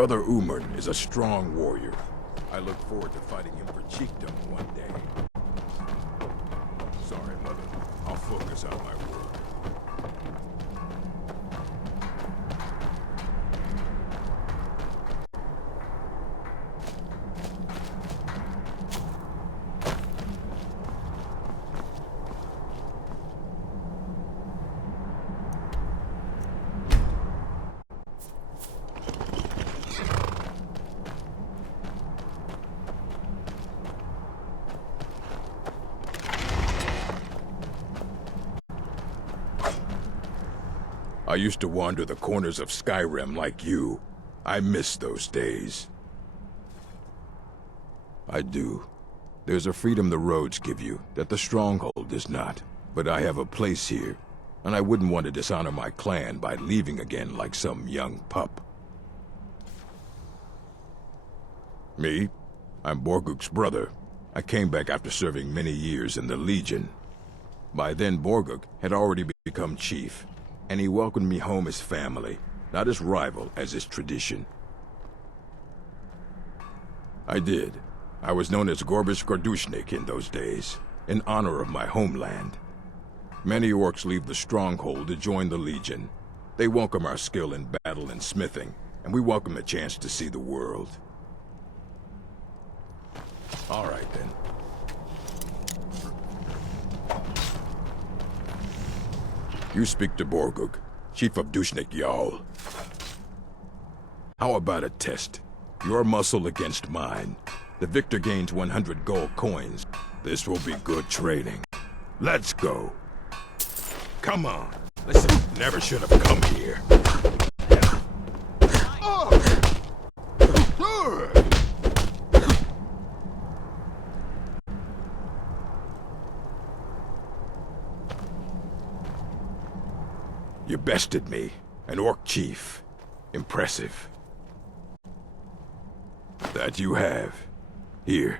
Brother Umern is a strong warrior. I look forward to fighting him for chiefdom one day. Sorry, Mother. I'll focus on my work. I used to wander the corners of Skyrim like you. I miss those days. I do. There's a freedom the roads give you that the Stronghold does not. But I have a place here, and I wouldn't want to dishonor my clan by leaving again like some young pup. Me? I'm Borguk's brother. I came back after serving many years in the Legion. By then, Borguk had already become chief, and he welcomed me home as family, not as rival as is tradition. I did. I was known as Gorbish Gordushnik in those days, in honor of my homeland. Many orcs leave the Stronghold to join the Legion. They welcome our skill in battle and smithing, and we welcome a chance to see the world. All right, then. You speak to Borguk, Chief of Dushnik Jarl. How about a test? Your muscle against mine. The victor gains 100 gold coins. This will be good training. Let's go. Come on. Listen, never should have come here. You bested me, an orc chief. Impressive. That you have. Here.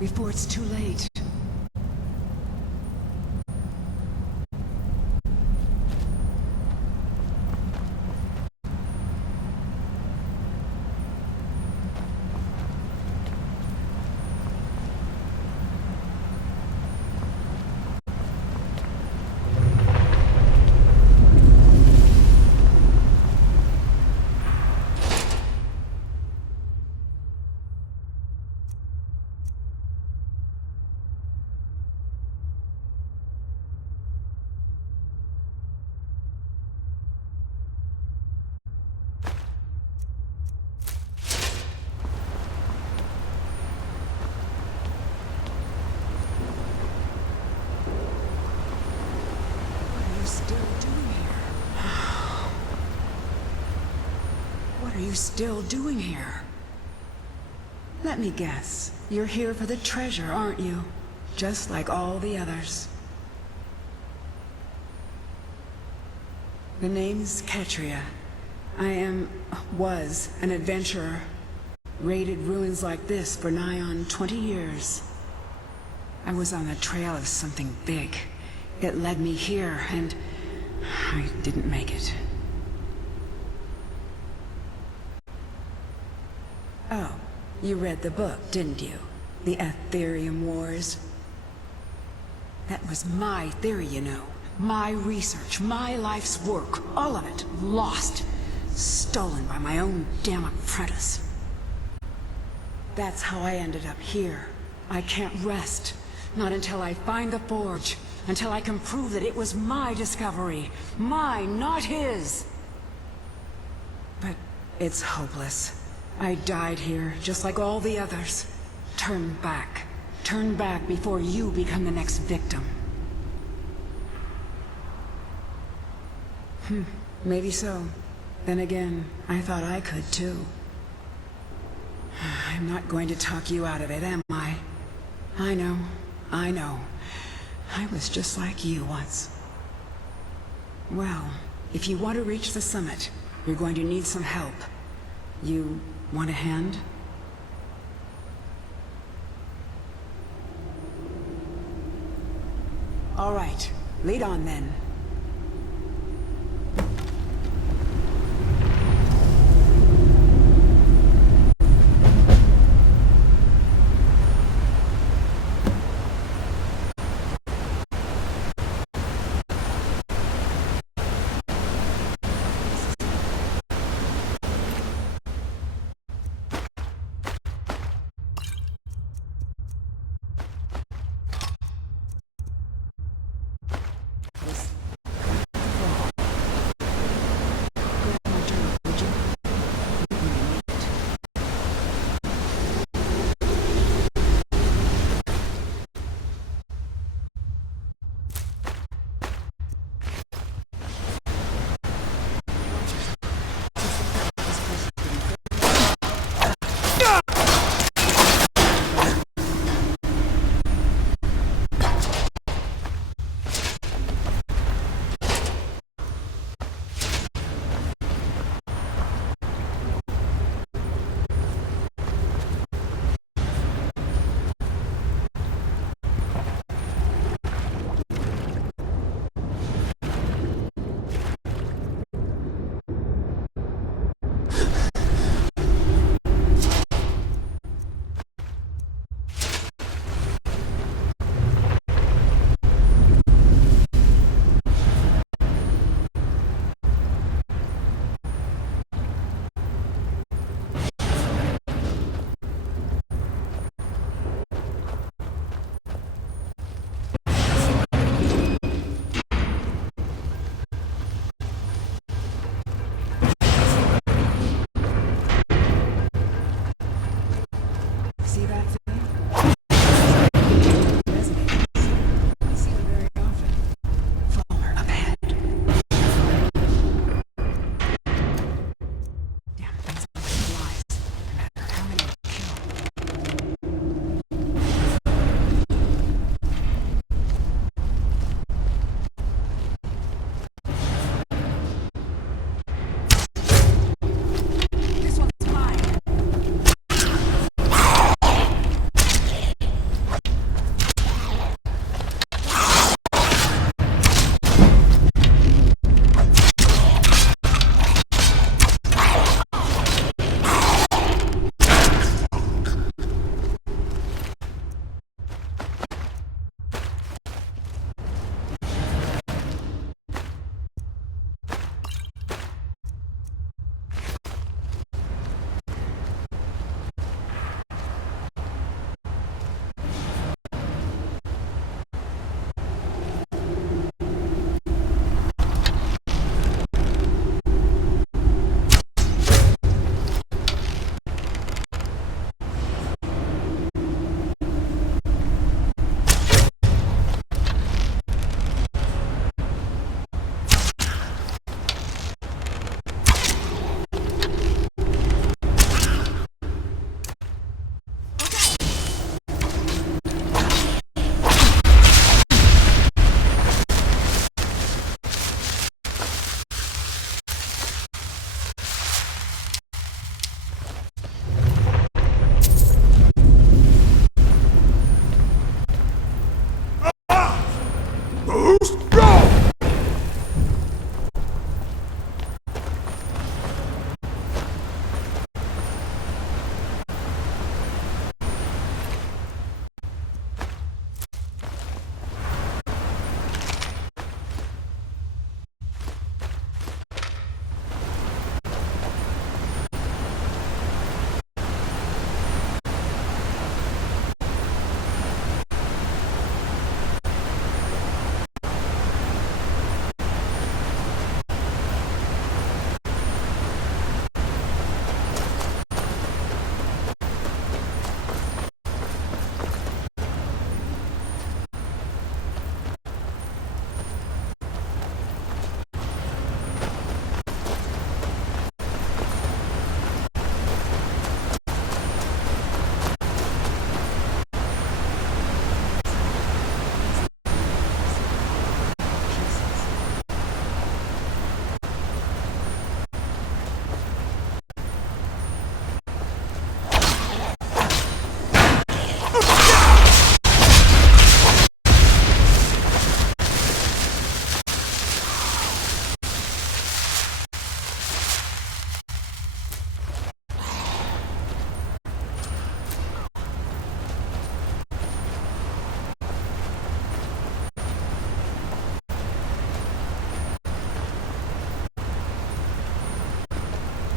before it's too late. What are you still doing here? Let me guess. You're here for the treasure, aren't you? Just like all the others. The name's Ketria. was an adventurer. Raided ruins like this for nigh on 20 years. I was on the trail of something big. It led me here, and I didn't make it. Oh, you read the book, didn't you? The Ethereum Wars? That was my theory, you know. My research, my life's work, all of it, lost. Stolen by my own damn apprentice. That's how I ended up here. I can't rest. Not until I find the forge. Until I can prove that it was my discovery. Mine, not his. But it's hopeless. I died here, just like all the others. Turn back. Turn back before you become the next victim. Maybe so. Then again, I thought I could too. I'm not going to talk you out of it, am I? I know. I was just like you once. Well, if you want to reach the summit, you're going to need some help. You want a hand? All right, lead on then.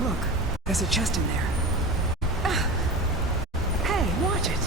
Look, there's a chest in there. Ah. Hey, watch it.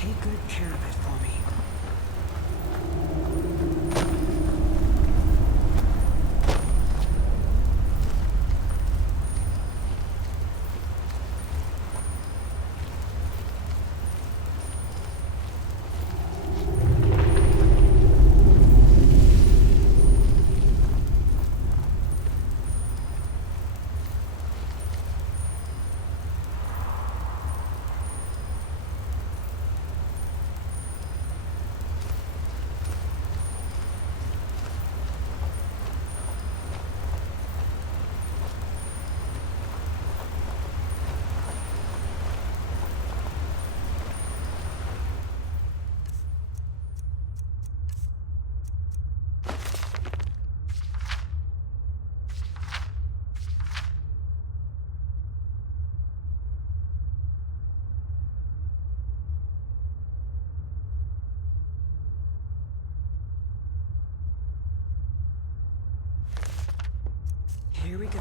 Take good care of it for me. we go.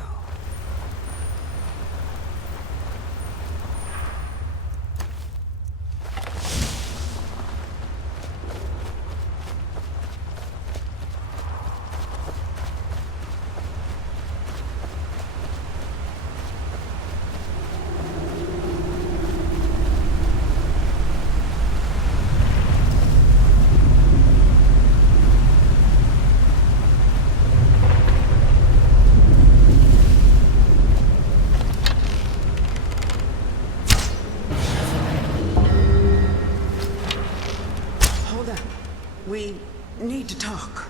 We need to talk.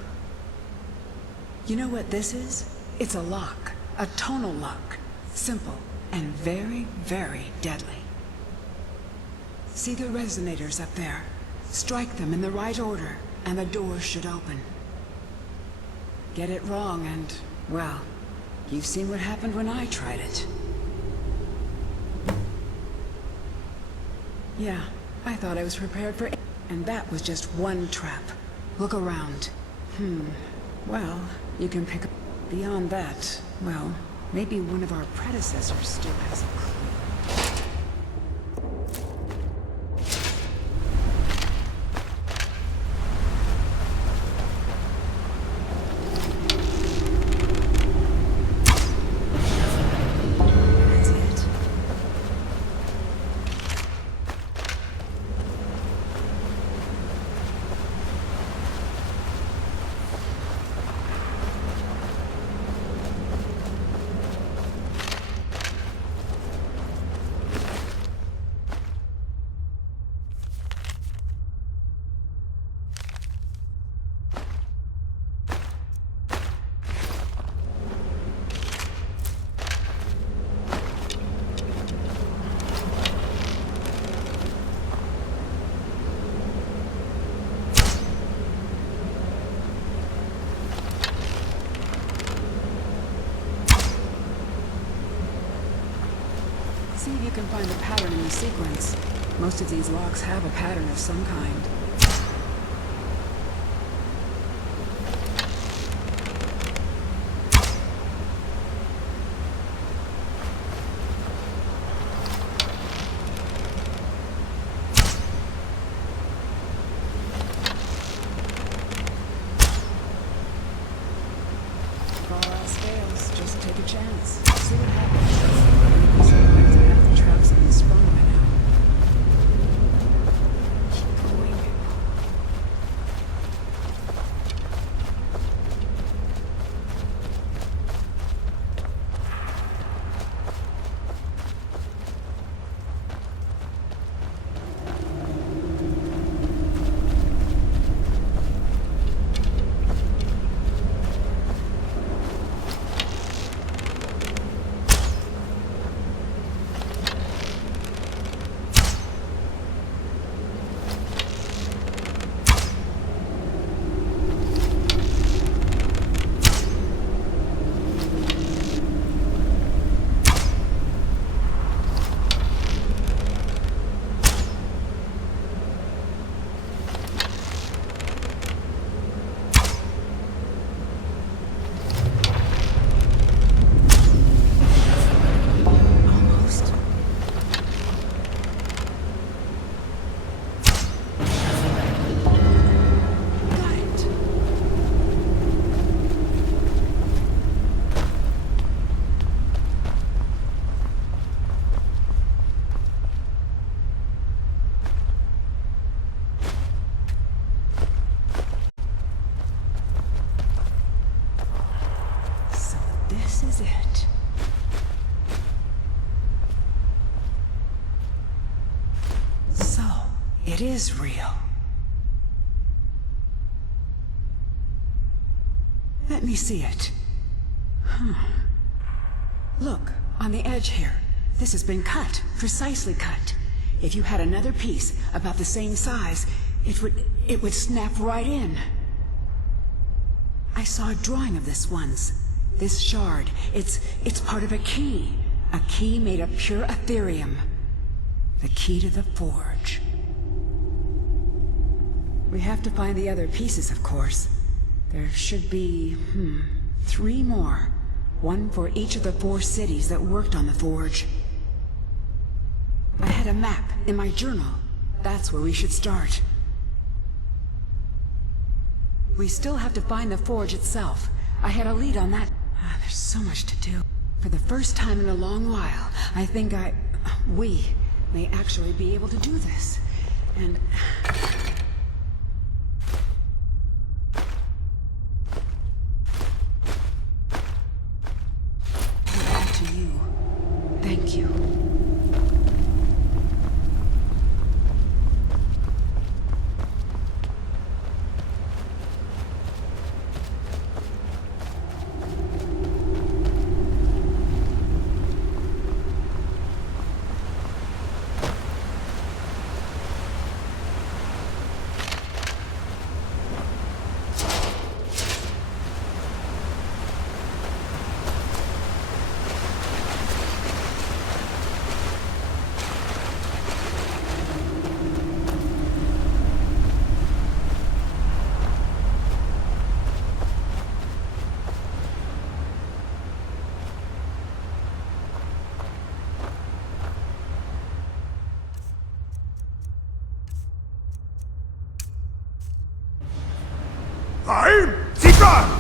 You know what this is? It's a lock. A tonal lock. Simple and very, very deadly. See the resonators up there? Strike them in the right order, and the door should open. Get it wrong and, well, you've seen what happened when I tried it. Yeah, I thought I was prepared for it. And that was just one trap. Look around. Well, you can pick up. Beyond that, well, maybe one of our predecessors still has a clue. See if you can find a pattern in the sequence. Most of these locks have a pattern of some kind. If all else fails, just take a chance. See what happens. The traps have been sprung by now. Keep going. This is it. So, it is real. Let me see it. Look, on the edge here. This has been cut, precisely cut. If you had another piece about the same size, it would snap right in. I saw a drawing of this once. This shard, it's part of a key. A key made of pure Ethereum. The key to the forge. We have to find the other pieces, of course. There should be, 3 more. One for each of the 4 cities that worked on the forge. I had a map in my journal. That's where we should start. We still have to find the forge itself. I had a lead on that. There's so much to do. For the first time in a long while, I think we may actually be able to do this. And... to you. Thank you. Skyrim! Sika!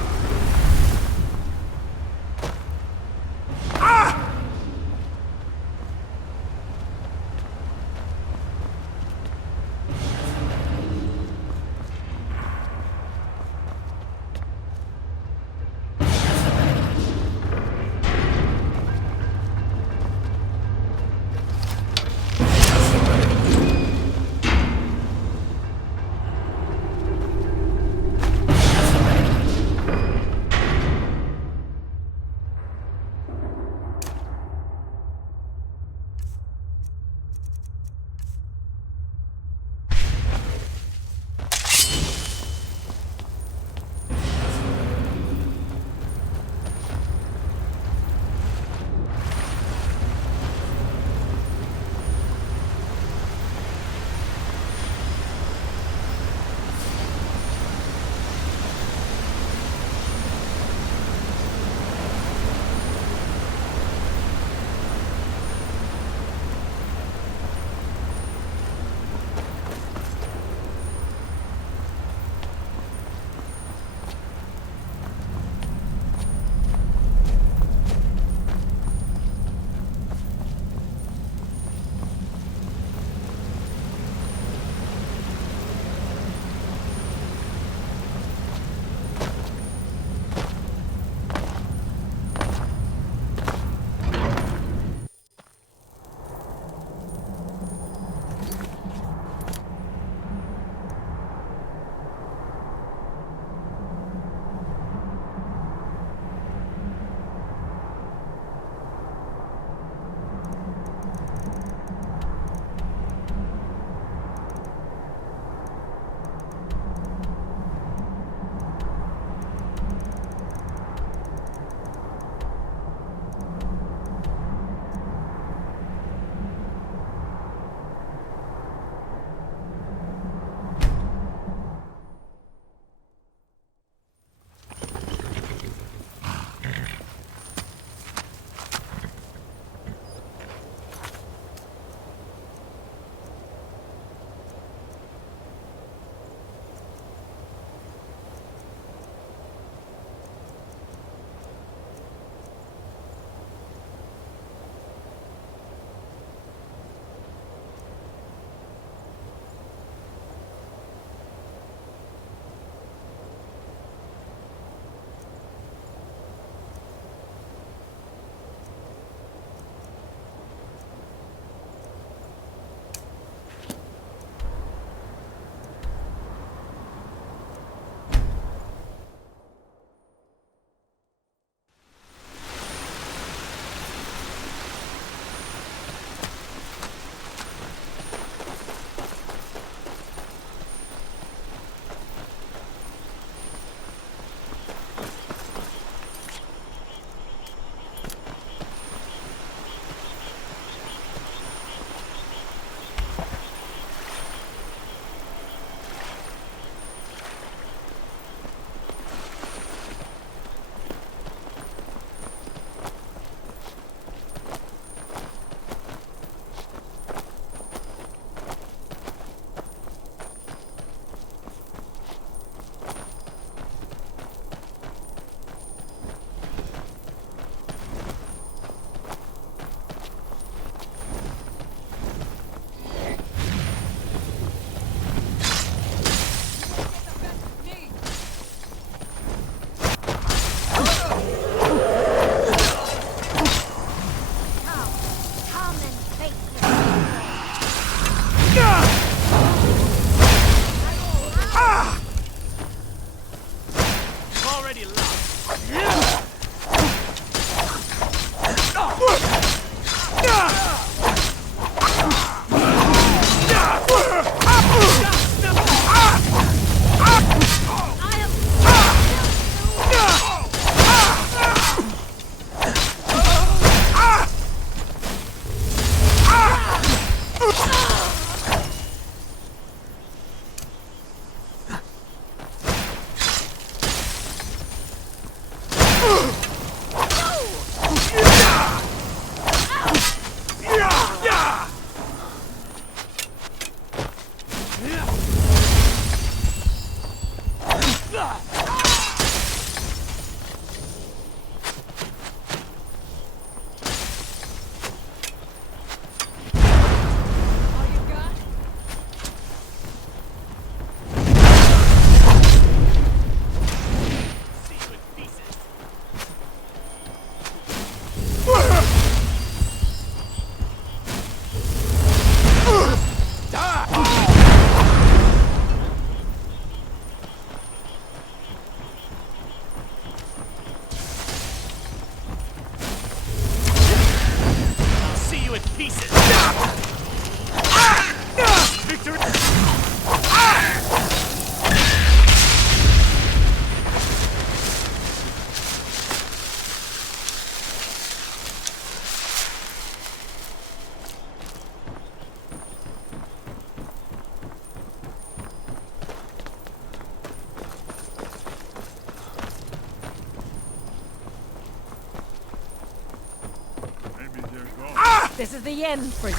This is the end for you.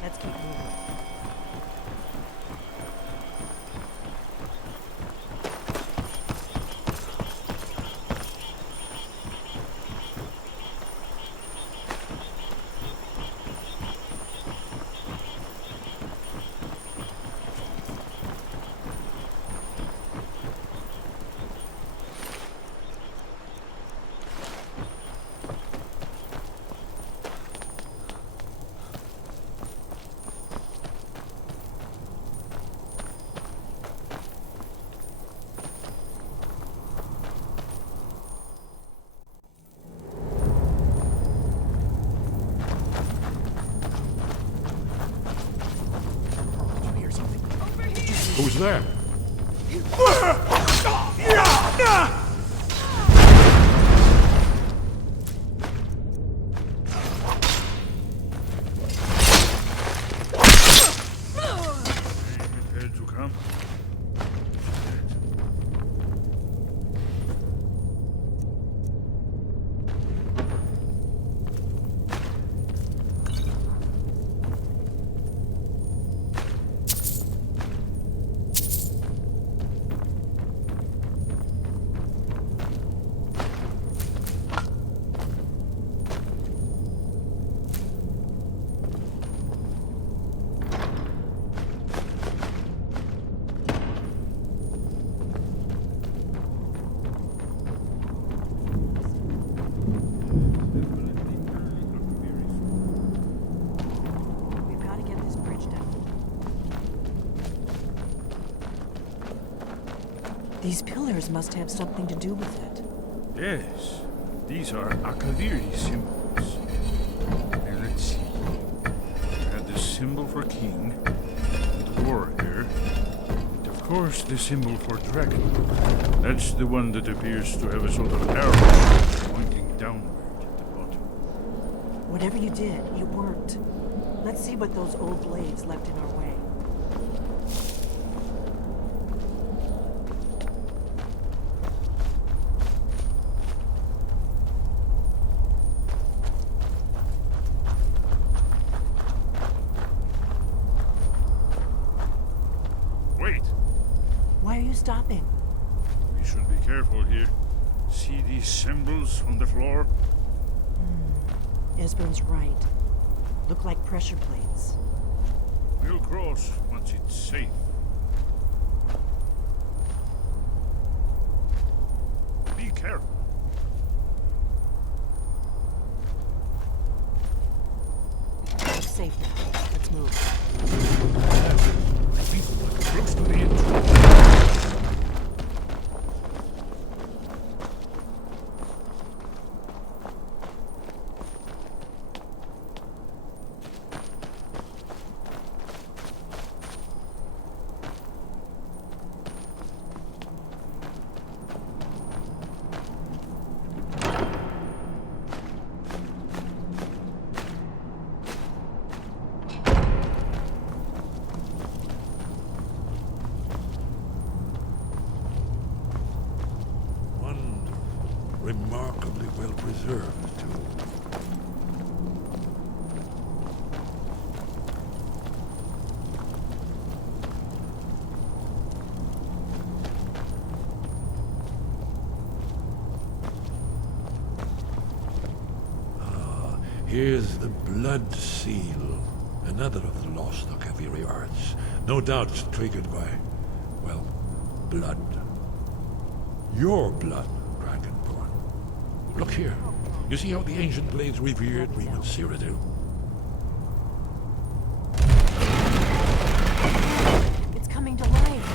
Let's keep moving. Who's there? Prepared to come? We've got to get this bridge down. These pillars must have something to do with it. Yes, these are Akaviri symbols. And let's see. We had the symbol for king, and warrior, and of course the symbol for dragon. That's the one that appears to have a sort of arrow pointing downward at the bottom. Whatever you did, it worked. Let's see what those old blades left in our way. Wait! Why are you stopping? We should be careful here. See these symbols on the floor? Esbern's right. Look like pressure plates. We'll cross once it's safe. Be careful. It's safe now. Let's move. I think we're close to the entrance. preserved, too. Here's the Blood Seal, another of the lost Akaviri arts. No doubt triggered by, well, blood. Your blood, Dragonborn. Look here. You see how the ancient blades revered Reman Cyrodiil? It's coming to life.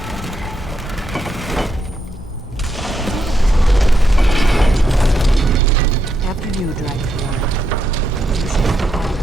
After you, Dragonborn. You should have the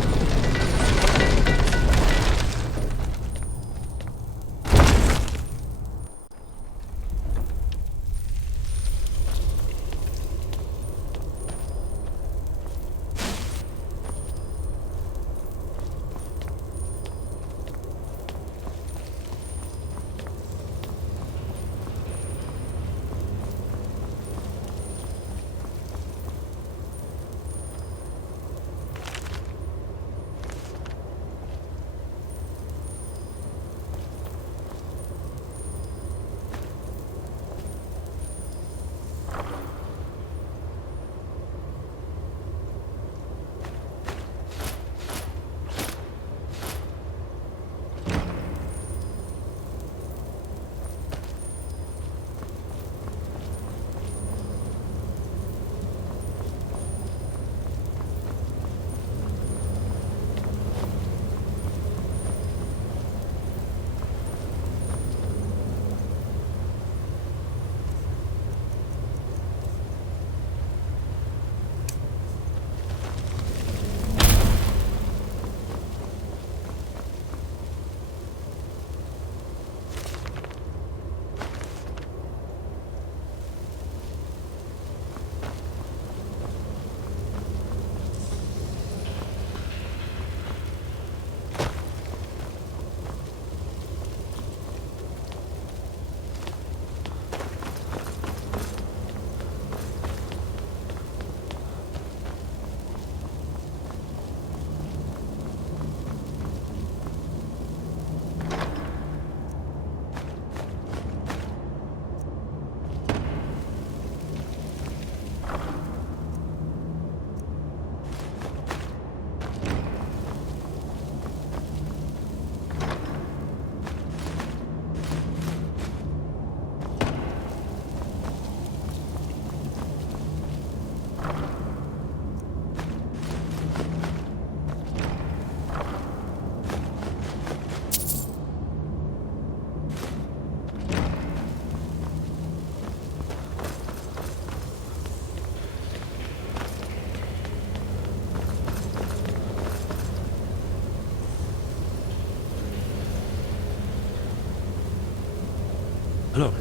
Look,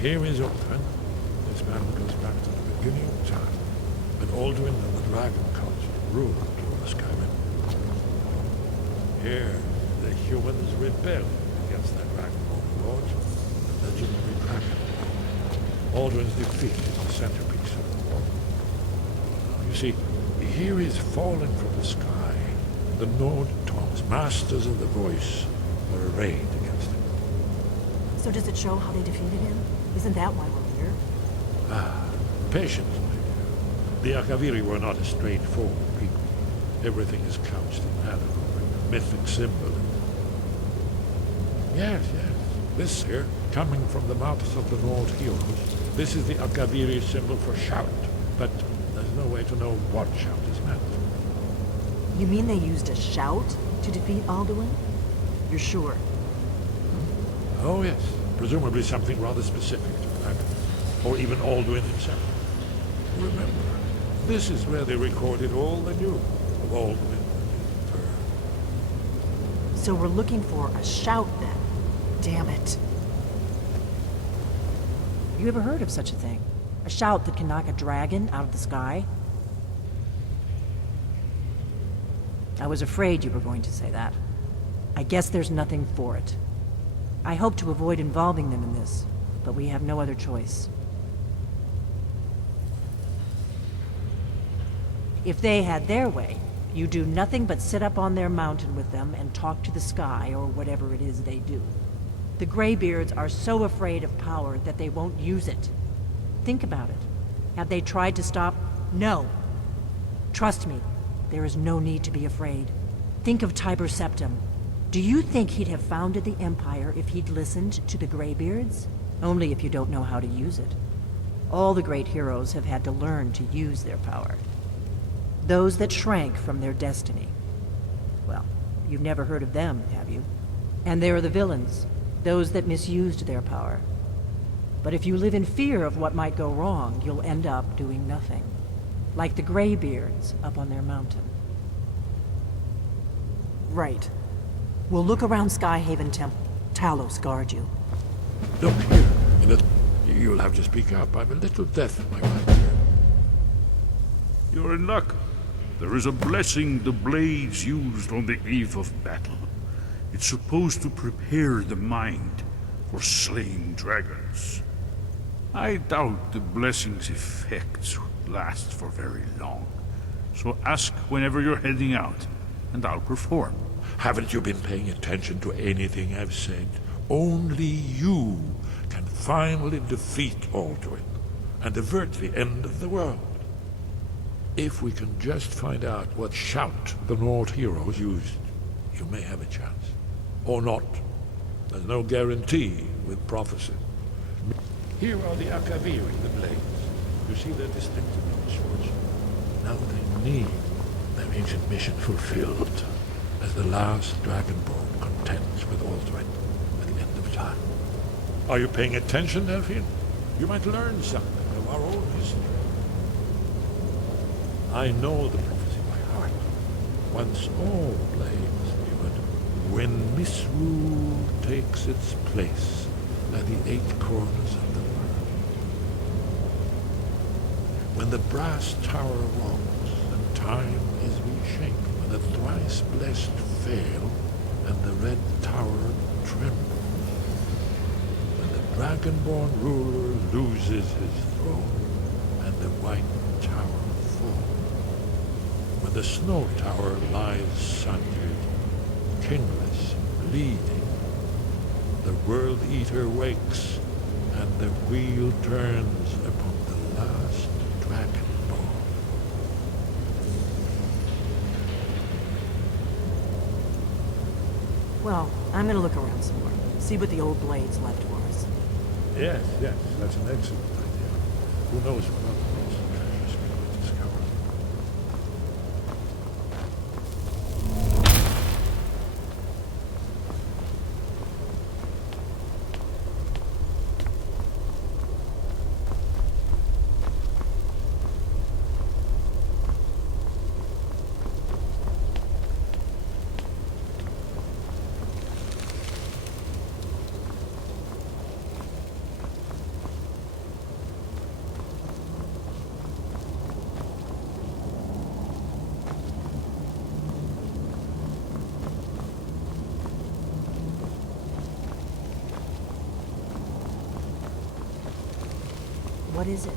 here is Alduin. This battle goes back to the beginning of time, when Alduin and the Dragon Culture ruled over Skyrim. Here, the humans rebelled against their dragon overlord, the legendary dragon. Alduin's defeat is the centerpiece of the war. You see, here is fallen from the sky. The Nord Tongs, masters of the voice, were arrayed against him. So does it show how they defeated him? Isn't that why we're here? Patience, my dear. The Akaviri were not a straightforward people. Everything is couched in allegory, mythic symbol. Yes. This here, coming from the mouths of the Nord heroes, this is the Akaviri symbol for shout. But there's no way to know what shout is meant. You mean they used a shout to defeat Alduin? You're sure? Oh yes, presumably something rather specific to the dragon, or even Alduin himself. Remember, this is where they recorded all they knew of Alduin and her. So we're looking for a shout then. Damn it. You ever heard of such a thing? A shout that can knock a dragon out of the sky? I was afraid you were going to say that. I guess there's nothing for it. I hope to avoid involving them in this, but we have no other choice. If they had their way, you do nothing but sit up on their mountain with them and talk to the sky or whatever it is they do. The Greybeards are so afraid of power that they won't use it. Think about it. Have they tried to stop? No. Trust me, there is no need to be afraid. Think of Tiber Septim. Do you think he'd have founded the Empire if he'd listened to the Greybeards? Only if you don't know how to use it. All the great heroes have had to learn to use their power. Those that shrank from their destiny. Well, you've never heard of them, have you? And there are the villains, those that misused their power. But if you live in fear of what might go wrong, you'll end up doing nothing. Like the Greybeards up on their mountain. Right. We'll look around Skyhaven Temple. Talos guard you. Look here. You'll have to speak up. I'm a little deaf, my friend. You're in luck. There is a blessing the blades used on the eve of battle. It's supposed to prepare the mind for slaying dragons. I doubt the blessing's effects last for very long. So ask whenever you're heading out, and I'll perform. Haven't you been paying attention to anything I've said? Only you can finally defeat Alduin and avert the end of the world. If we can just find out what shout the Nord heroes used, you may have a chance. Or not. There's no guarantee with prophecy. Here are the Akaviri, the blades. You see their distinctive swords. Now they need their ancient mission fulfilled as the last Dragonborn contends with Alduin at the end of time. Are you paying attention, Delphine? You might learn something of our own history. I know the prophecy by heart. Once all blades viewed, when misrule takes its place at the 8 corners of the world. When the brass tower rocks and time is reshaped, when the thrice blessed fail and the red tower trembles, when the dragonborn ruler loses his throne and the white tower falls, when the snow tower lies sundered, kingless, bleeding, the World Eater wakes, and the wheel turns upon the last Dragonborn. Well, I'm gonna look around some more. See what the old blades left for us. Yes, that's an excellent idea. Who knows what other lost treasures we might discover. What is it?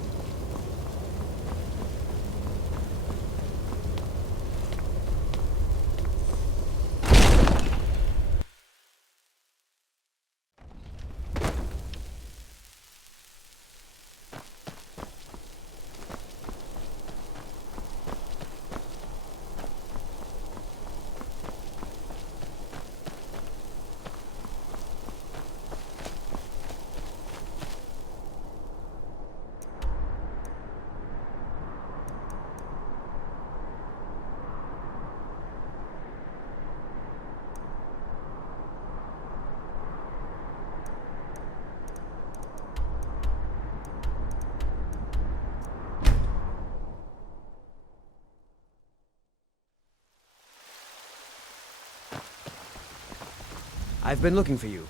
I've been looking for you.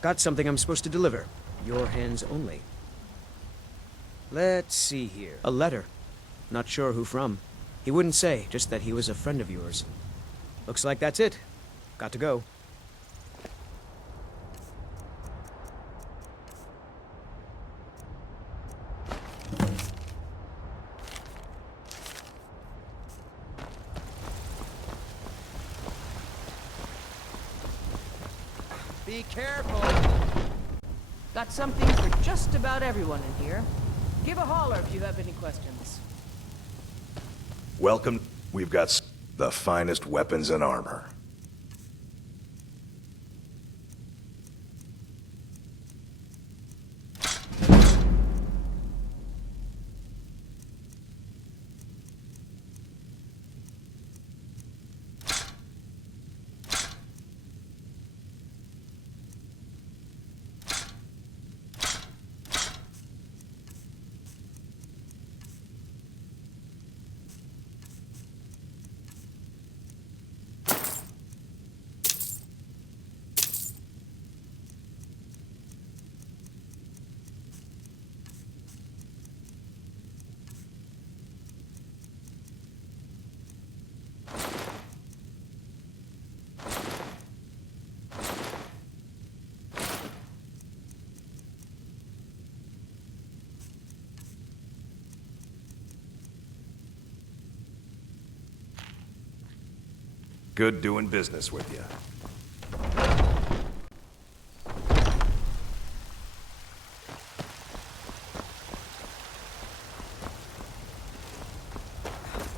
Got something I'm supposed to deliver. Your hands only. Let's see here. A letter. Not sure who from. He wouldn't say, just that he was a friend of yours. Looks like that's it. Got to go. Be careful! Got something for just about everyone in here. Give a holler if you have any questions. Welcome. We've got the finest weapons and armor. Good doing business with you.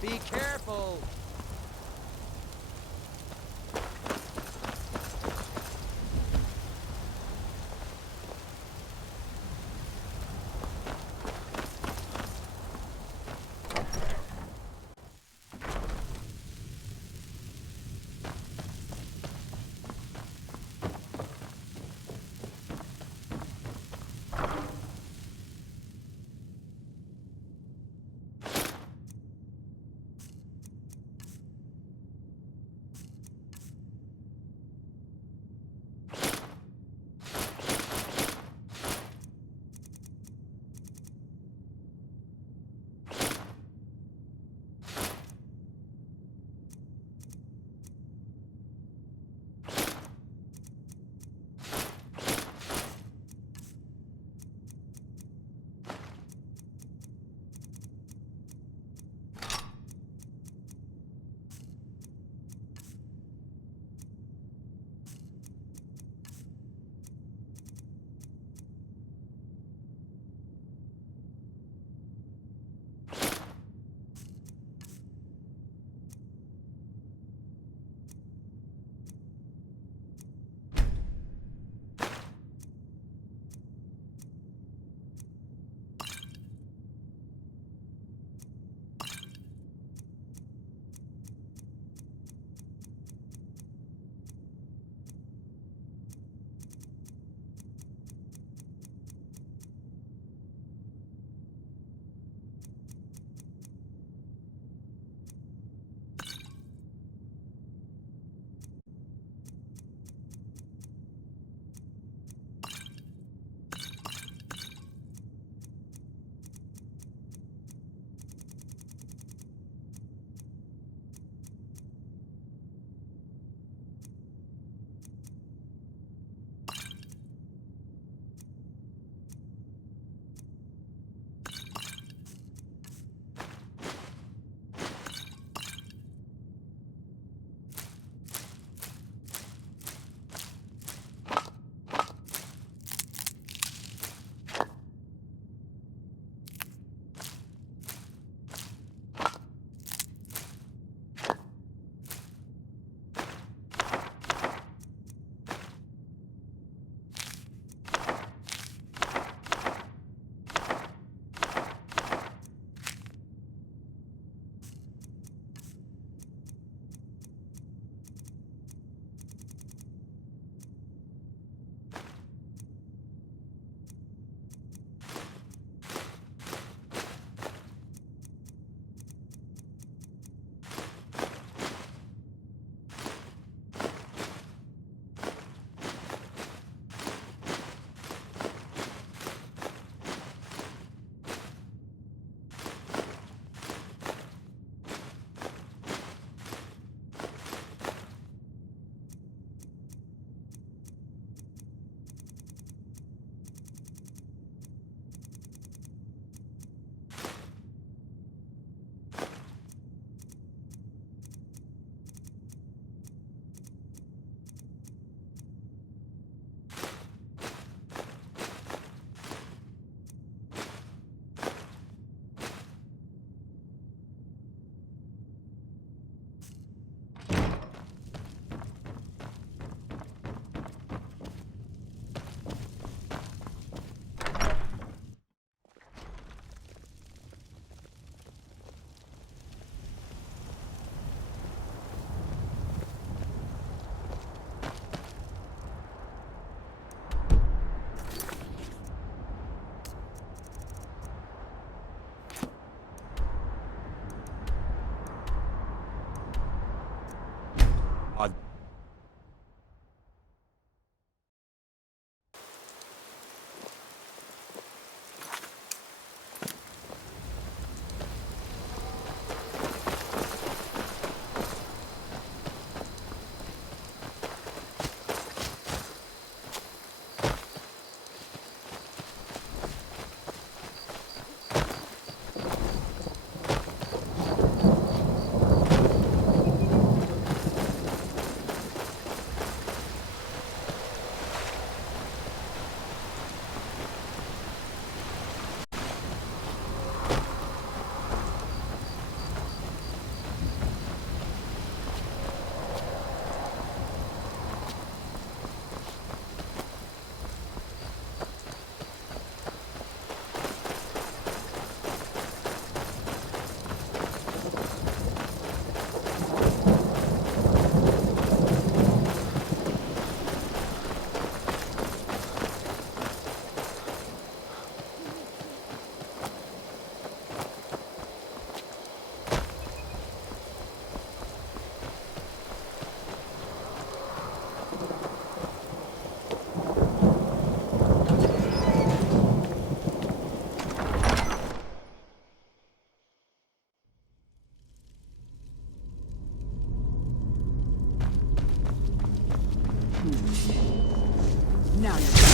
Be careful! Now you're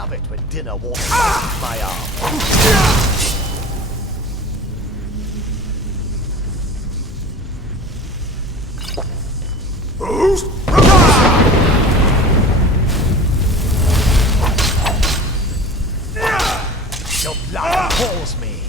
love it when dinner walks past my arm. Your blood calls me.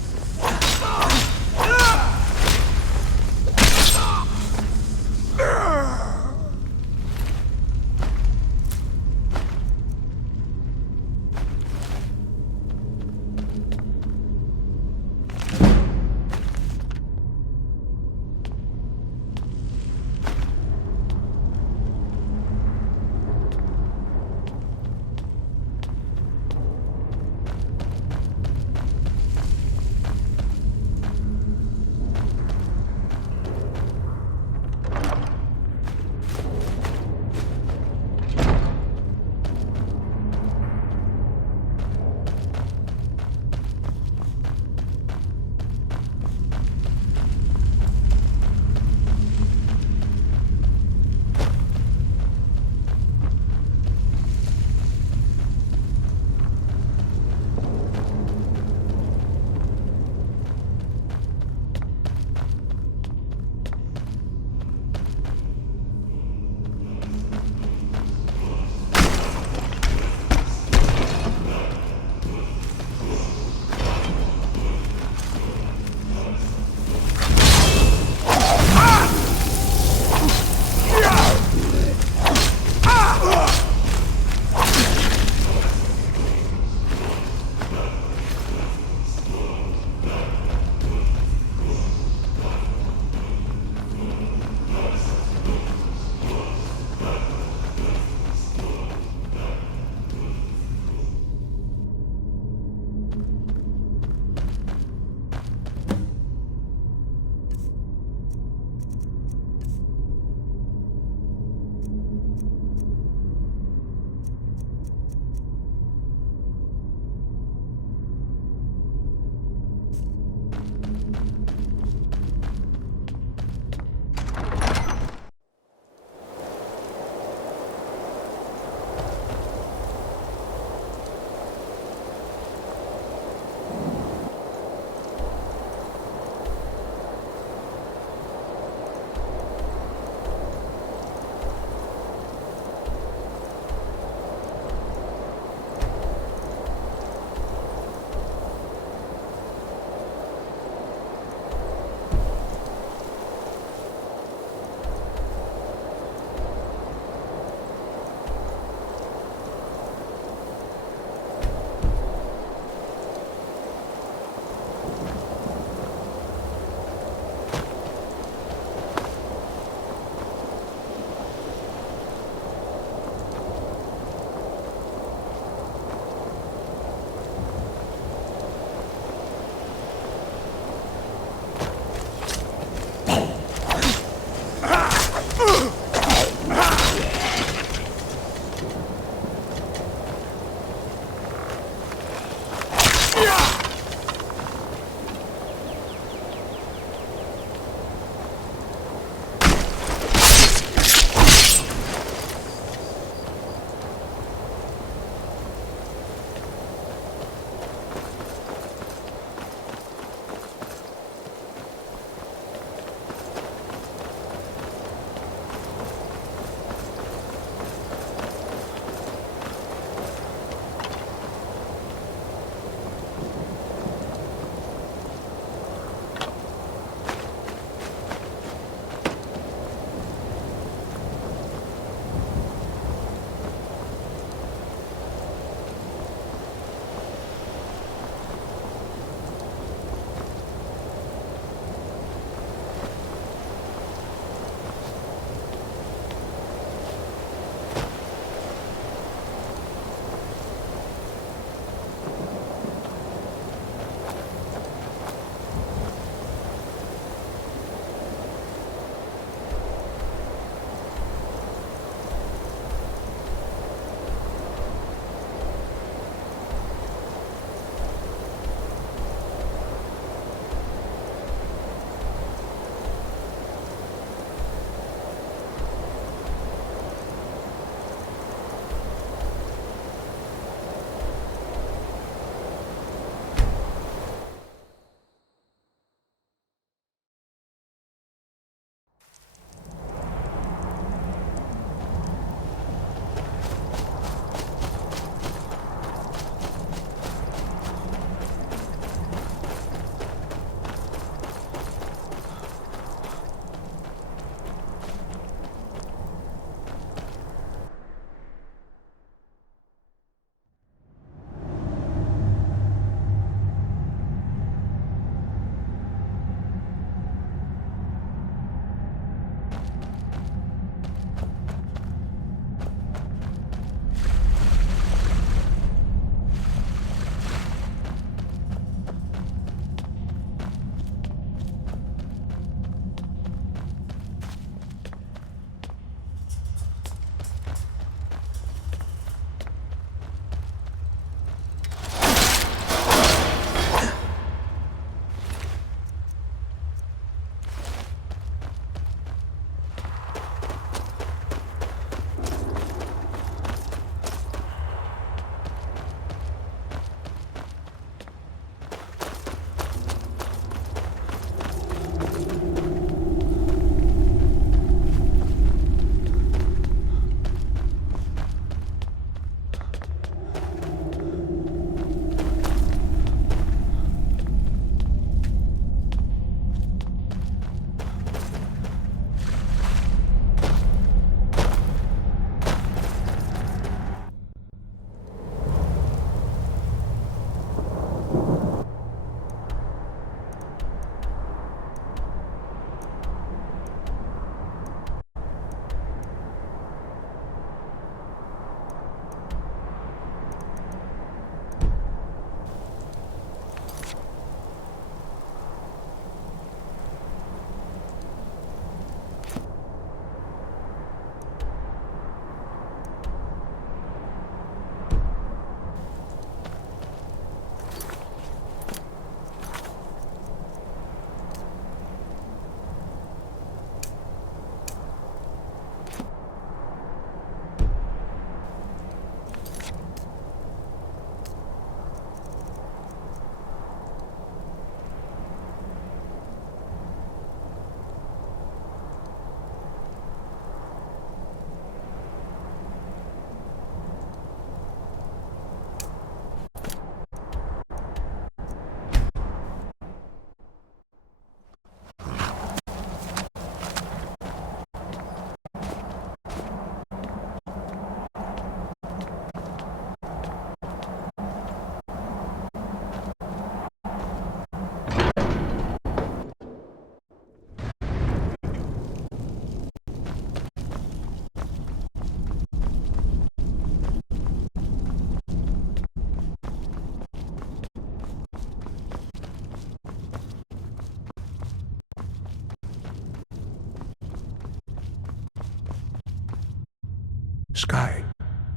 Sky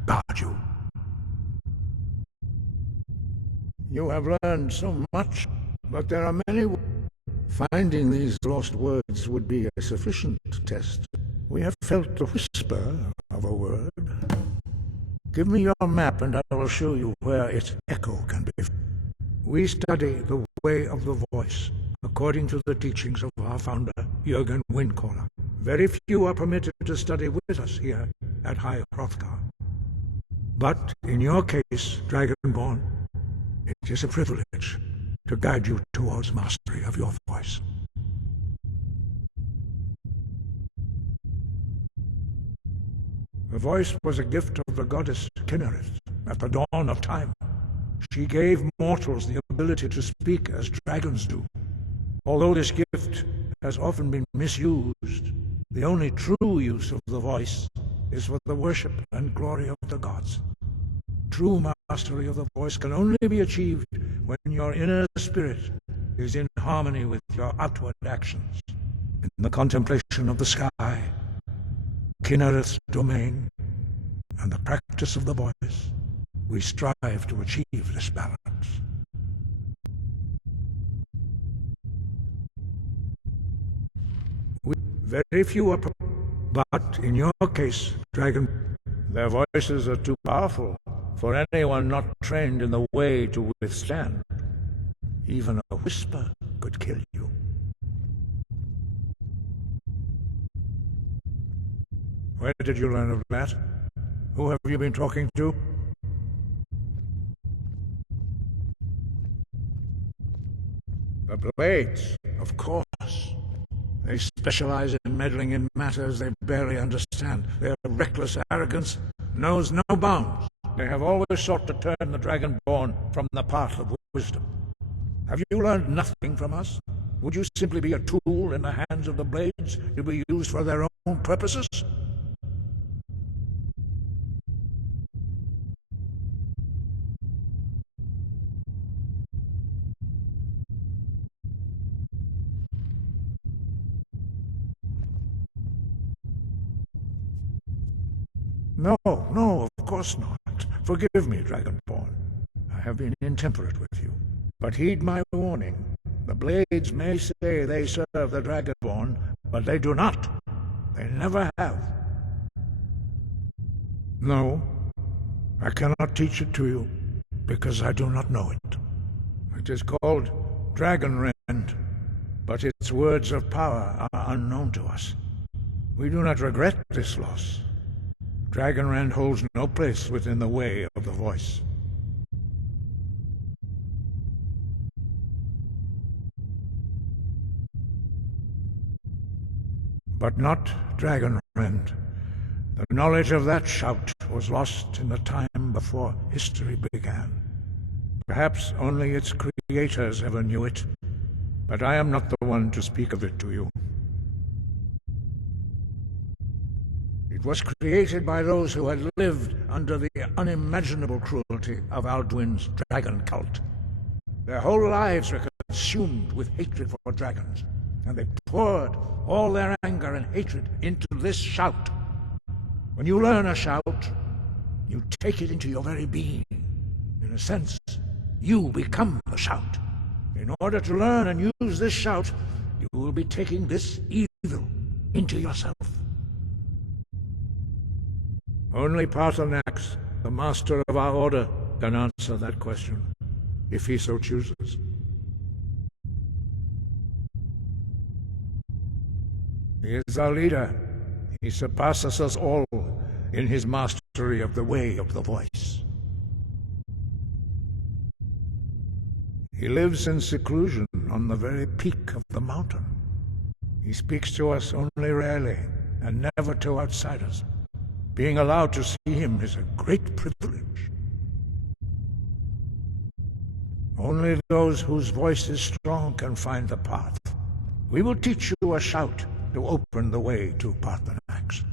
guard you. You have learned so much, but there are many. Finding these lost words would be a sufficient test. We have felt the whisper of a word. Give me your map and I will show you where its echo can be. We study the way of the voice, according to the teachings of our founder, Jürgen Windcaller. Very few are permitted to study with us here at High Hrothgar. But in your case, Dragonborn, it is a privilege to guide you towards mastery of your voice. The voice was a gift of the goddess Kinnereth at the dawn of time. She gave mortals the ability to speak as dragons do. Although this gift has often been misused, the only true use of the voice is for the worship and glory of the gods. True mastery of the voice can only be achieved when your inner spirit is in harmony with your outward actions. In the contemplation of the sky, Kinnereth's domain, and the practice of the voice, we strive to achieve this balance. Very few are, but in your case, Dragon, their voices are too powerful for anyone not trained in the way to withstand. Even a whisper could kill you. Where did you learn of that? Who have you been talking to? The Blades, of course. They specialize in meddling in matters they barely understand. Their reckless arrogance knows no bounds. They have always sought to turn the Dragonborn from the path of wisdom. Have you learned nothing from us? Would you simply be a tool in the hands of the Blades to be used for their own purposes? No, of course not. Forgive me, Dragonborn. I have been intemperate with you. But heed my warning. The Blades may say they serve the Dragonborn, but they do not. They never have. No, I cannot teach it to you, because I do not know it. It is called Dragonrend, but its words of power are unknown to us. We do not regret this loss. Dragonrend holds no place within the way of the voice. But not Dragonrend. The knowledge of that shout was lost in the time before history began. Perhaps only its creators ever knew it, but I am not the one to speak of it to you. It was created by those who had lived under the unimaginable cruelty of Alduin's dragon cult. Their whole lives were consumed with hatred for dragons, and they poured all their anger and hatred into this shout. When you learn a shout, you take it into your very being. In a sense, you become the shout. In order to learn and use this shout, you will be taking this evil into yourself. Only Paarthurnax, the master of our order, can answer that question, if he so chooses. He is our leader. He surpasses us all in his mastery of the way of the voice. He lives in seclusion on the very peak of the mountain. He speaks to us only rarely, and never to outsiders. Being allowed to see him is a great privilege. Only those whose voice is strong can find the path. We will teach you a shout to open the way to Paarthurnax.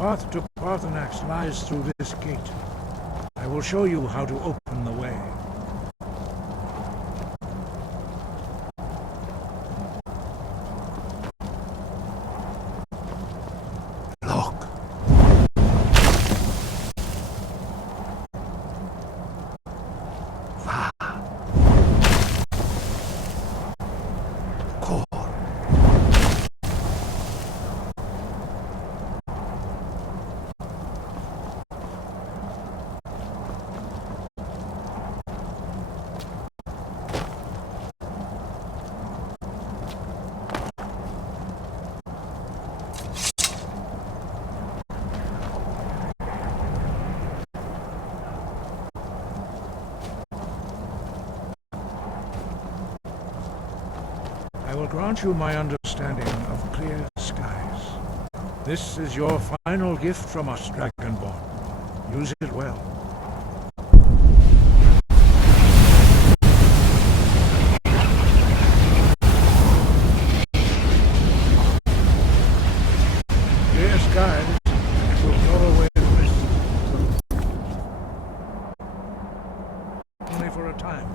path to Parthenax lies through this gate. I will show you how to open the way. Look. Va. Cor. I will grant you my understanding of clear skies. This is your final gift from us, Dragonborn. Use it well. Clear skies will blow away the mist. Only for a time.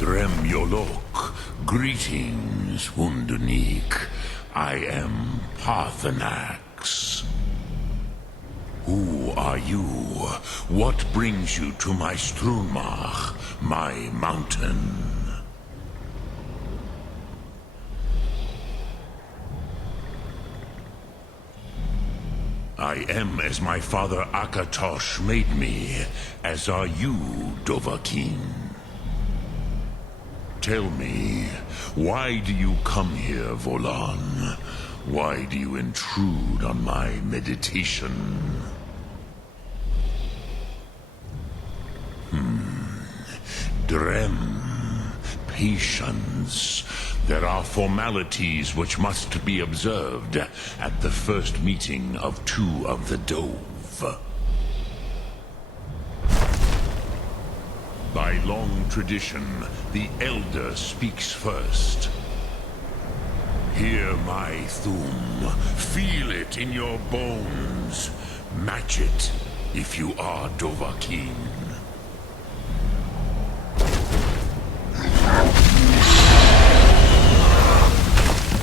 Drem Yolok, greetings, Wundernik. I am Parthenax. Who are you? What brings you to my Strunmach, my mountain? I am as my father Akatosh made me, as are you, Dovahkiin. Tell me, why do you come here, Volan? Why do you intrude on my meditation? Drem. Patience. There are formalities which must be observed at the first meeting of two of the Dove. By long tradition, the Elder speaks first. Hear my Thum. Feel it in your bones. Match it if you are Dovahkiin.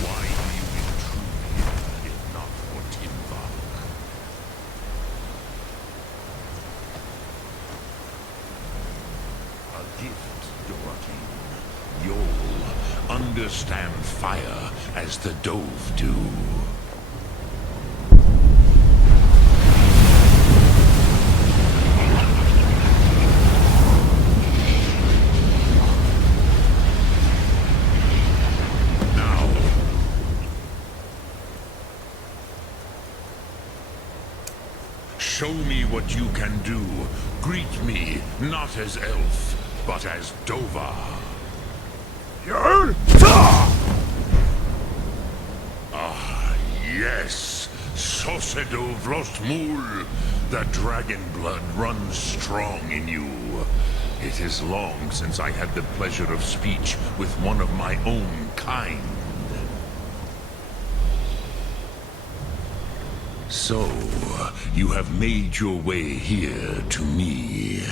Why do you intrude here if not for Tinvak? A gift, Dovahkiin. You'll understand fire as the Dove do. Now. Show me what you can do. Greet me, not as elf, but as Dova. Ah, yes. Sosedo Vrostmul. The dragon blood runs strong in you. It is long since I had the pleasure of speech with one of my own kind. So, you have made your way here to me.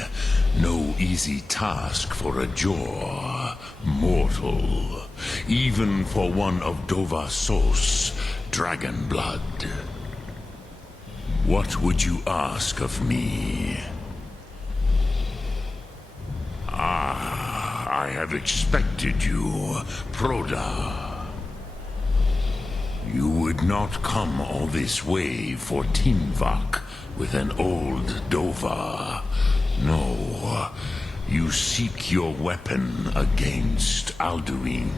No easy task for a Jor, mortal. Even for one of Dovasos, dragon blood. What would you ask of me? Ah, I have expected you, Proda. You would not come all this way for Tinvak with an old Dova. No, you seek your weapon against Alduin.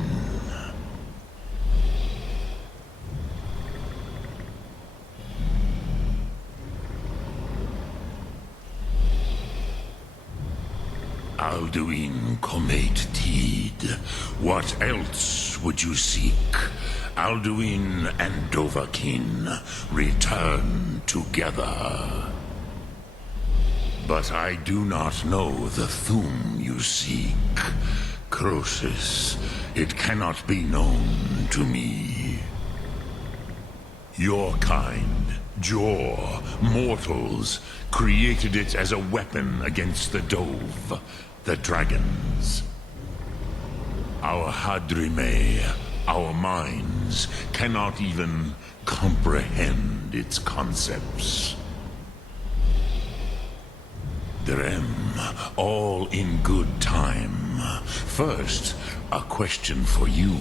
Alduin Comet Tid. What else would you seek? Alduin and Dovahkiin return together. But I do not know the Thum you seek. Croesus, it cannot be known to me. Your kind, Jor, mortals, created it as a weapon against the Dove, the dragons. Our Hadrime, our minds, cannot even comprehend its concepts. Drem, all in good time. First, a question for you.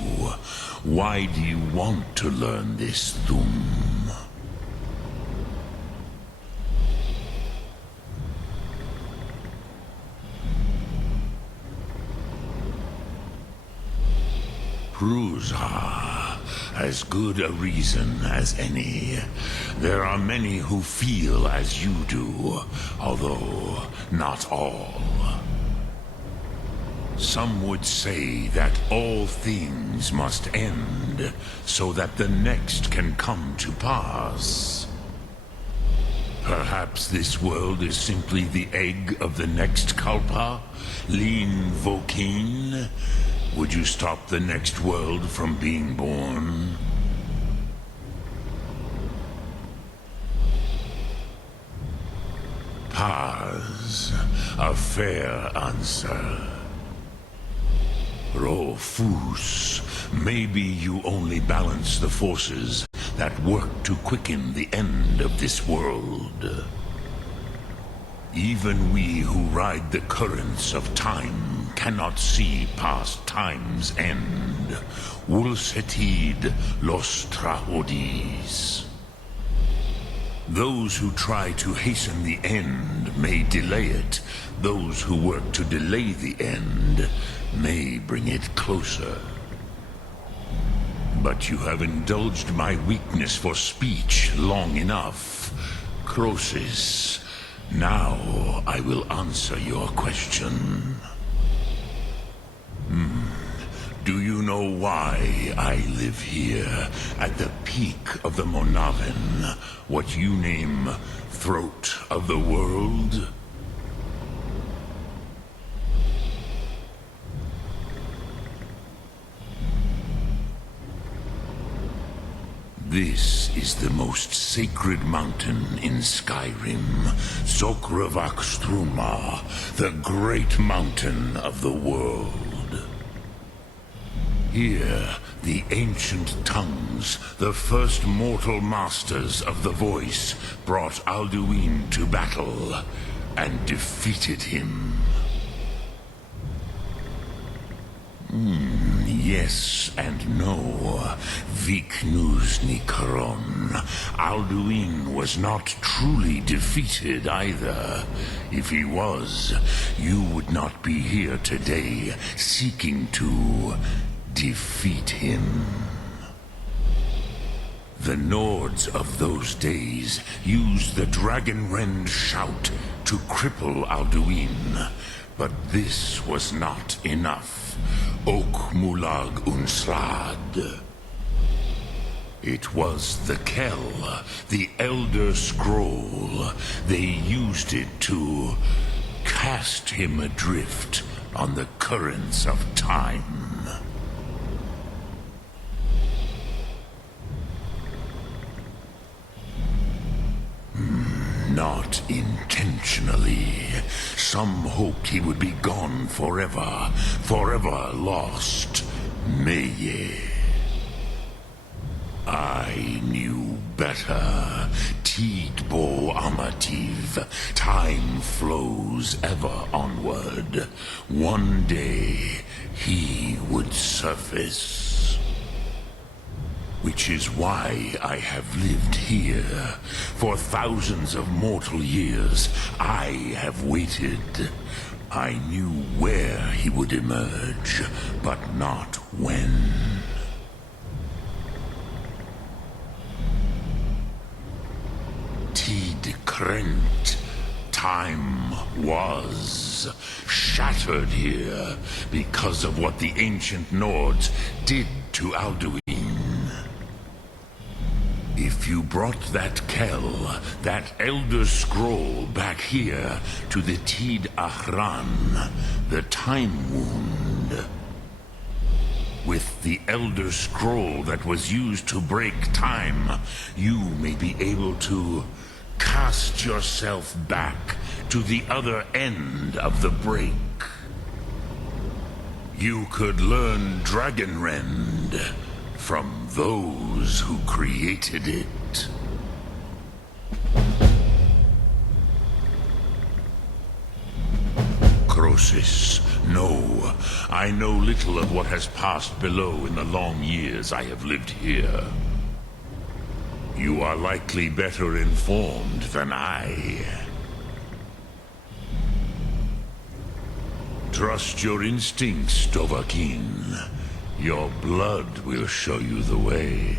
Why do you want to learn this Thum? Prusa, as good a reason as any. There are many who feel as you do, although not all. Some would say that all things must end, so that the next can come to pass. Perhaps this world is simply the egg of the next Kalpa, Lean Vokeen. Would you stop the next world from being born? Paz, a fair answer. Rofus, maybe you only balance the forces that work to quicken the end of this world. Even we who ride the currents of time cannot see past time's end. Wulsetid los trahodis. Those who try to hasten the end may delay it. Those who work to delay the end may bring it closer. But you have indulged my weakness for speech long enough. Croesus, now I will answer your question. Do you know why I live here, at the peak of the Monaven, what you name Throat of the World? This is the most sacred mountain in Skyrim, Zokravak Struma, the great mountain of the world. Here, the ancient tongues, the first mortal masters of the voice, brought Alduin to battle and defeated him. Yes and no. Viknus Nikaron. Alduin was not truly defeated either. If he was, you would not be here today seeking to defeat him. The Nords of those days used the Dragonrend shout to cripple Alduin, but this was not enough. Ok Mulag Unslad. It was the Kell, the Elder Scroll. They used it to cast him adrift on the currents of time. Not intentionally. Some hoped he would be gone forever, forever lost. Meye. I knew better. Tidbo Amativ. Time flows ever onward. One day, he would surface. Which is why I have lived here. For thousands of mortal years, I have waited. I knew where he would emerge, but not when. Tid Krent. Time was shattered here because of what the ancient Nords did to Alduin. If you brought that Kell, that Elder Scroll back here to the Tid Ahran, the Time Wound, with the Elder Scroll that was used to break time, you may be able to cast yourself back to the other end of the break. You could learn Dragonrend from those who created it. Croesus, no. I know little of what has passed below in the long years I have lived here. You are likely better informed than I. Trust your instincts, Dovahkiin. Your blood will show you the way.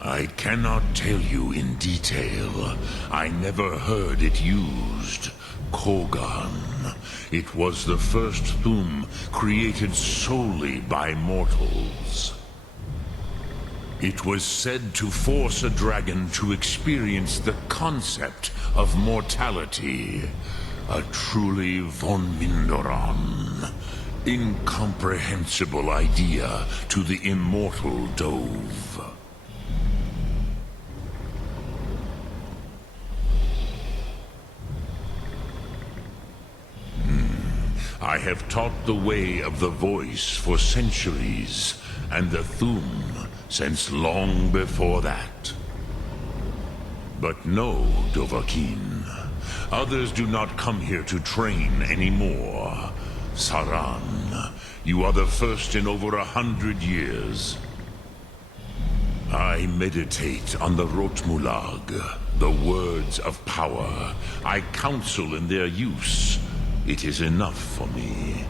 I cannot tell you in detail. I never heard it used. Kogan. It was the first Thum created solely by mortals. It was said to force a dragon to experience the concept of mortality. A truly von Mindoran. incomprehensible idea to the immortal Dove. I have taught the way of the voice for centuries, and the Thum since long before that. But no, Dovahkiin. Others do not come here to train anymore. Saran, you are the first in over 100 years. I meditate on the Rotmulag, the words of power. I counsel in their use. It is enough for me.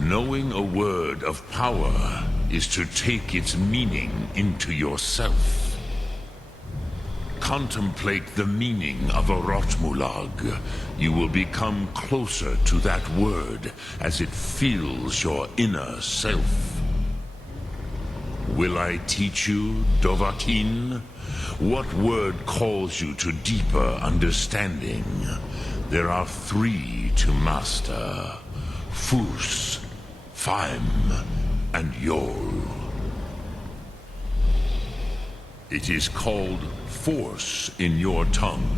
Knowing a word of power is to take its meaning into yourself. Contemplate the meaning of a Rotmulag. You will become closer to that word as it fills your inner self. Will I teach you, Dovahkiin? What word calls you to deeper understanding? There are 3 to master. Fus, Faim, and Yol. It is called force in your tongue.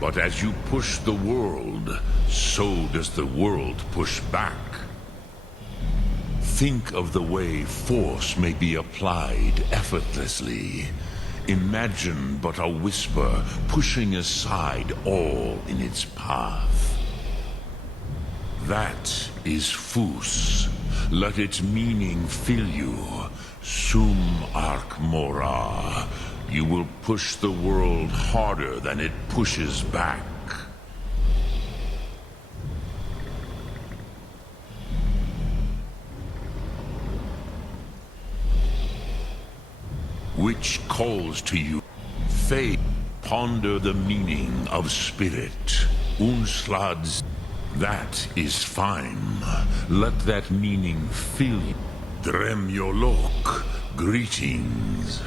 But as you push the world, so does the world push back. Think of the way force may be applied effortlessly. Imagine but a whisper pushing aside all in its path. That is Fus. Let its meaning fill you. Sum Ark Mora. You will push the world harder than it pushes back. Which calls to you? Faith. Ponder the meaning of spirit. Unslads. That is fine. Let that meaning fill you. Dremyolok. Greetings.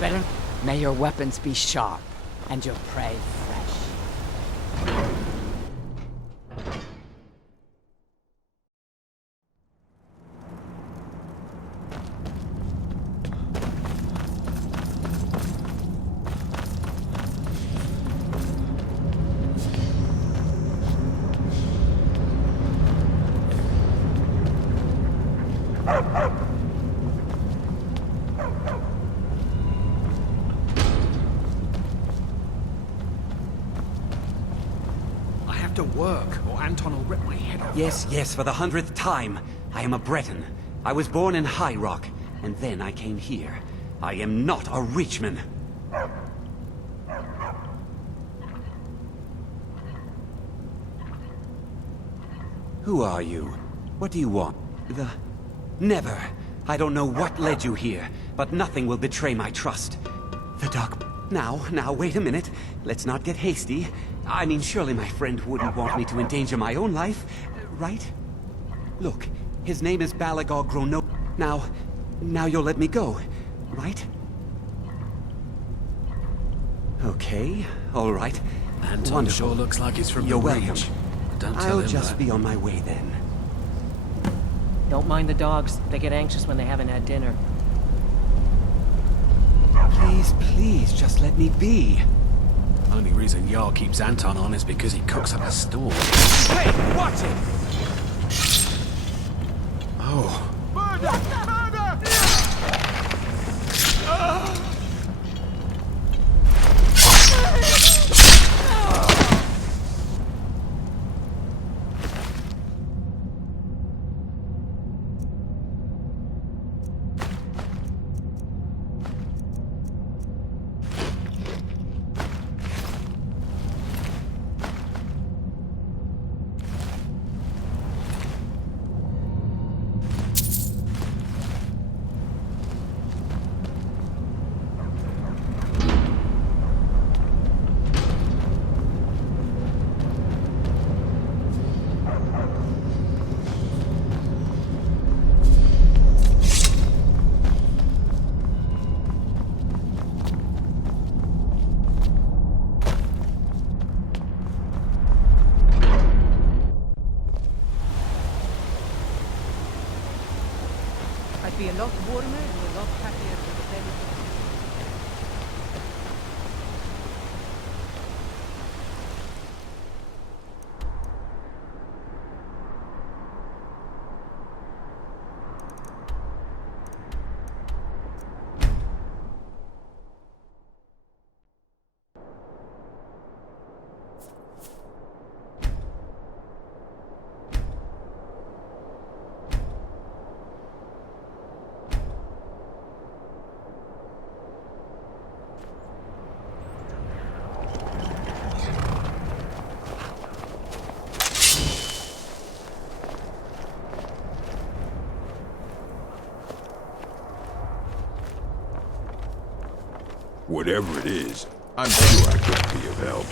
Better. May your weapons be sharp, and your prey fresh. To work, or Anton will rip my head off. Yes, for the 100th time. I am a Breton. I was born in High Rock, and then I came here. I am not a Reachman. Who are you? What do you want? Never. I don't know what led you here, but nothing will betray my trust. The dark... Now, wait a minute. Let's not get hasty. I mean, surely my friend wouldn't want me to endanger my own life, right? Look, his name is Balagog Grono... Now you'll let me go, right? Okay, all right. Anton Wonderful. sure looks like he's from You're the welcome. range. Don't tell I'll him just that. be on my way then. Don't mind the dogs. They get anxious when they haven't had dinner. Please, just let me be. Only reason Jarl keeps Anton on is because he cooks up a storm. Hey, watch it! Oh. I'd be a lot warmer and a lot happier with a better... Whatever it is, I'm sure I could be of help.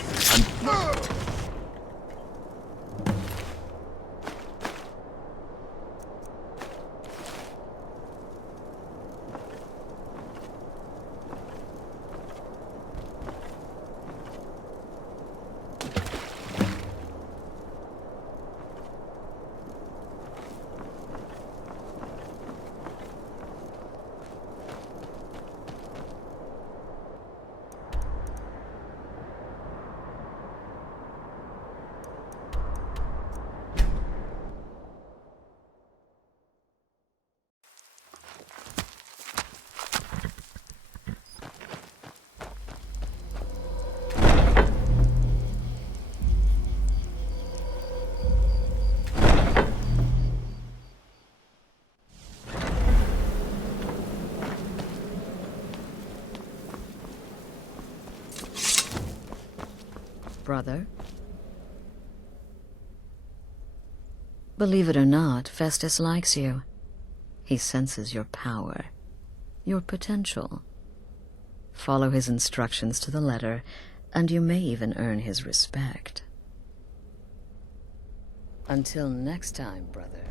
Brother? Believe it or not, Festus likes you. He senses your power, your potential. Follow his instructions to the letter, and you may even earn his respect. Until next time, brother.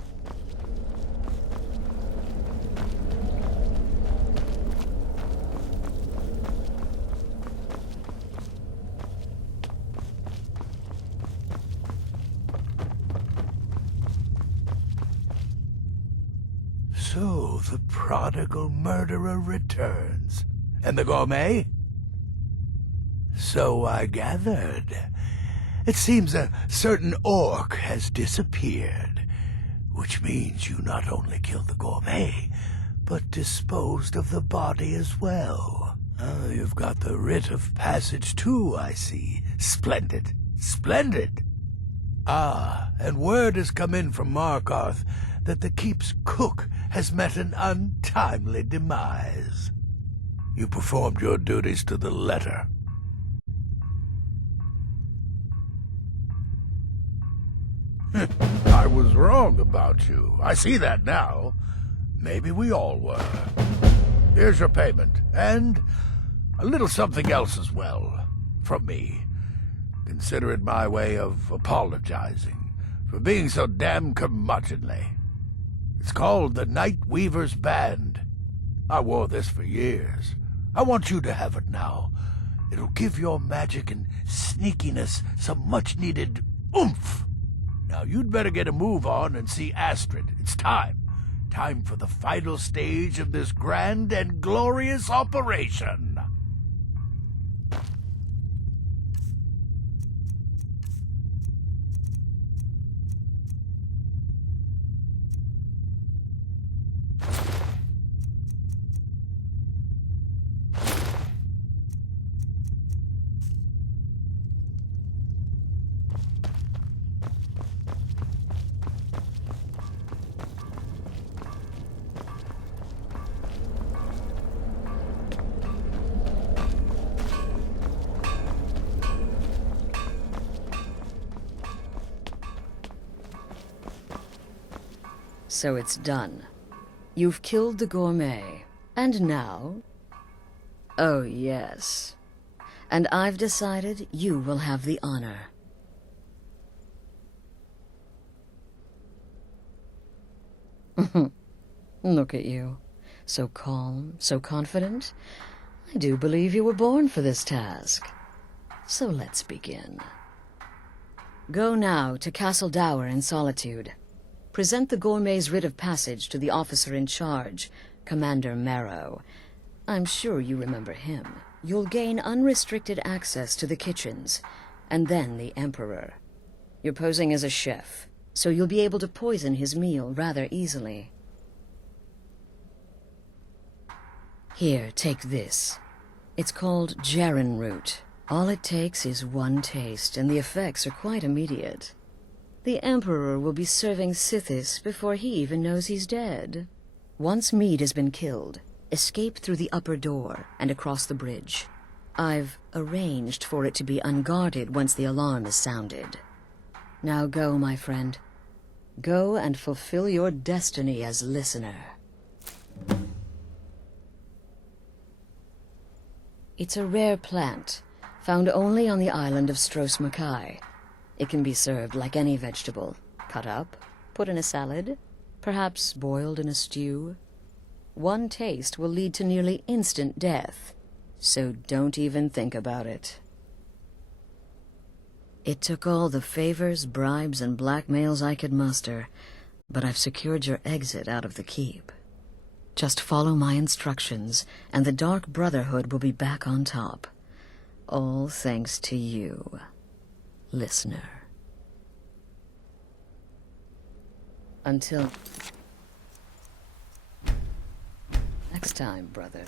So the prodigal murderer returns. And the gourmet? So I gathered. It seems a certain orc has disappeared, which means you not only killed the gourmet, but disposed of the body as well. Oh, you've got the writ of passage too, I see. Splendid. Splendid. Ah, and word has come in from Markarth that the keep's cook has met an untimely demise. You performed your duties to the letter. I was wrong about you. I see that now. Maybe we all were. Here's your payment, and a little something else as well, from me. Consider it my way of apologizing for being so damn curmudgeonly. It's called the Night Weaver's Band. I wore this for years. I want you to have it now. It'll give your magic and sneakiness some much-needed oomph. Now you'd better get a move on and see Astrid. It's time. Time for the final stage of this grand and glorious operation. So it's done. You've killed the gourmet. And now? Oh, yes. And I've decided you will have the honor. Look at you. So calm, so confident. I do believe you were born for this task. So let's begin. Go now to Castle Dower in Solitude. Present the gourmet's writ of passage to the officer in charge, Commander Marrow. I'm sure you remember him. You'll gain unrestricted access to the kitchens, and then the Emperor. You're posing as a chef, so you'll be able to poison his meal rather easily. Here, take this. It's called Jaren root. All it takes is one taste, and the effects are quite immediate. The Emperor will be serving Sithis before he even knows he's dead. Once Mead has been killed, escape through the upper door and across the bridge. I've arranged for it to be unguarded once the alarm is sounded. Now go, my friend. Go and fulfill your destiny as listener. It's a rare plant, found only on the island of Stros Makai. It can be served like any vegetable, cut up, put in a salad, perhaps boiled in a stew. One taste will lead to nearly instant death, so don't even think about it. It took all the favors, bribes, and blackmails I could muster, but I've secured your exit out of the keep. Just follow my instructions, and the Dark Brotherhood will be back on top. All thanks to you, listener. Until next time, brother.